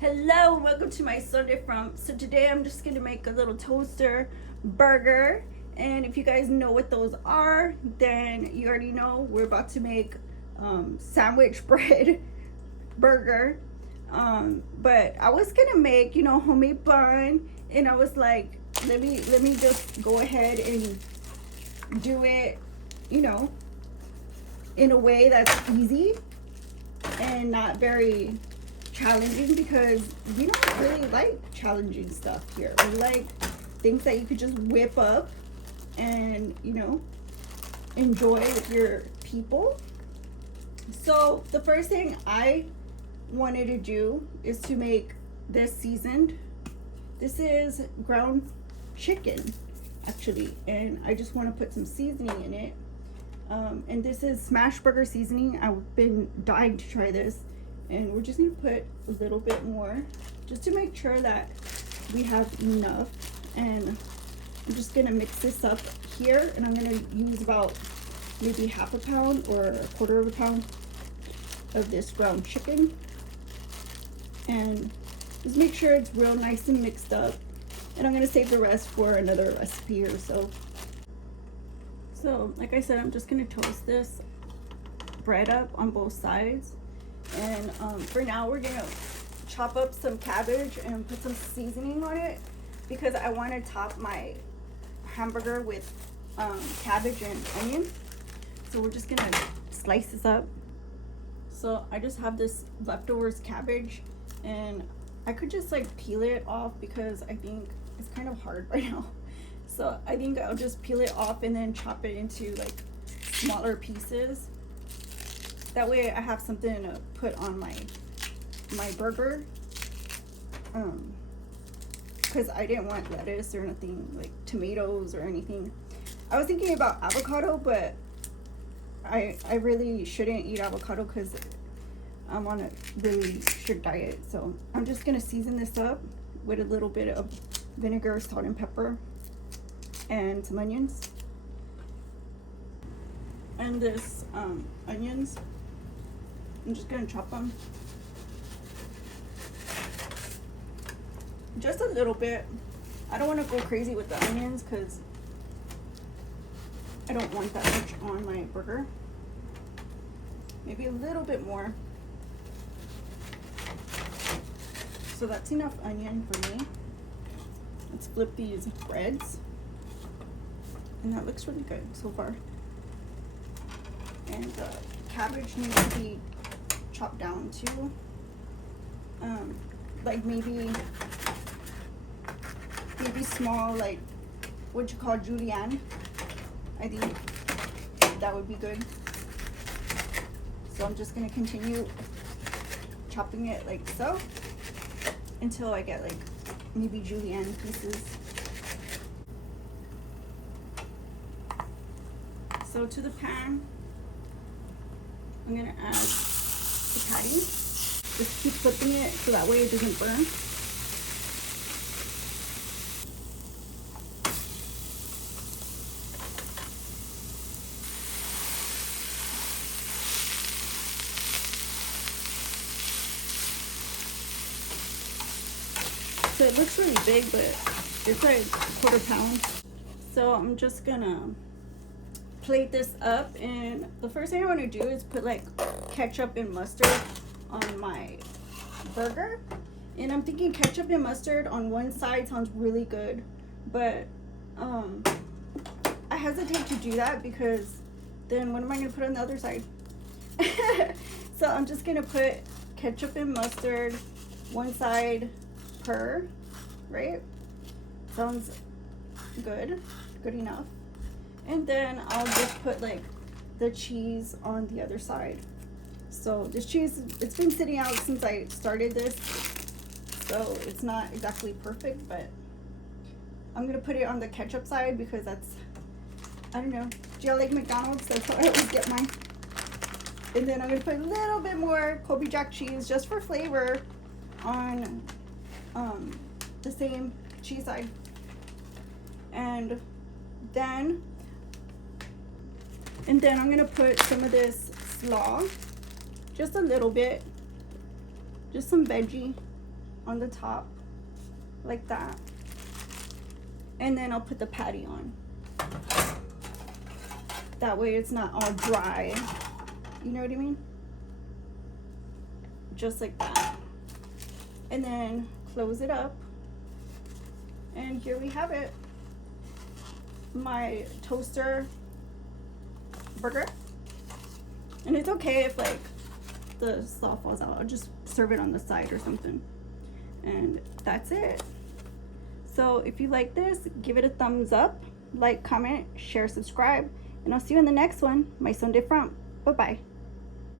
Hello, welcome to my Sunday from. So today I'm just gonna make a little toaster burger, and if you guys know what those are, then you already know we're about to make sandwich bread burger. But I was gonna make homemade bun, and I was like, let me just go ahead and do it, you know, in a way that's easy and not very challenging, because we don't really like challenging stuff here. We like things that you could just whip up and enjoy with your people. So the first thing I wanted to do is to make this seasoned. This is ground chicken actually, and I just want to put some seasoning in it. And this is Smashburger seasoning. I've been dying to try this, and we're just gonna put a little bit more just to make sure that we have enough. And I'm just gonna mix this up here, and I'm gonna use about maybe half a pound or a quarter of a pound of this ground chicken, and just make sure it's real nice and mixed up. And I'm gonna save the rest for another recipe or so. So like I said, I'm just gonna toast this bread up on both sides. And for now, we're gonna chop up some cabbage and put some seasoning on it, because I want to top my hamburger with cabbage and onion. So we're just gonna slice this up. So I just have this leftovers cabbage, and I could just like peel it off because I think it's kind of hard right now. So I think I'll just peel it off and then chop it into like smaller pieces. That way I have something to put on my burger. Because I didn't want lettuce or nothing, like tomatoes or anything. I was thinking about avocado, but I really shouldn't eat avocado because I'm on a really strict diet. So I'm just gonna season this up with a little bit of vinegar, salt and pepper, and some onions. And this onions, I'm just gonna chop them just a little bit. I don't want to go crazy with the onions because I don't want that much on my burger. Maybe a little bit more. So that's enough onion for me. Let's flip these breads. And that looks really good so far. And the cabbage needs to be chopped down too. Like maybe small, like what you call julienne. I think that would be good. So I'm just gonna continue chopping it like so until I get like maybe julienne pieces. So to the pan, I'm gonna add the patty. Just keep flipping it so that way it doesn't burn. So it looks really big, but it's like a quarter pound. So I'm just gonna plate this up, and the first thing I want to do is put like ketchup and mustard on my burger. And I'm thinking ketchup and mustard on one side sounds really good, but I hesitate to do that because then what am I gonna put on the other side? So I'm just gonna put ketchup and mustard one side per, right? Sounds good enough. And then I'll just put like the cheese on the other side. So this cheese, it's been sitting out since I started this, so it's not exactly perfect, but I'm gonna put it on the ketchup side because that's, I don't know, do y'all like McDonald's? That's how I always get mine. And then I'm gonna put a little bit more Colby Jack cheese just for flavor on the same cheese side. And then I'm gonna put some of this slaw, just a little bit, just some veggie, on the top like that, and then I'll put the patty on. That way it's not all dry, you know what I mean? Just like that. And then close it up, and here we have it, my toaster burger. And it's okay if like the sauce falls out, I'll just serve it on the side or something. And that's it. So if you like this, give it a thumbs up, like, comment, share, subscribe, and I'll see you in the next one. My Sunday Front. Bye bye.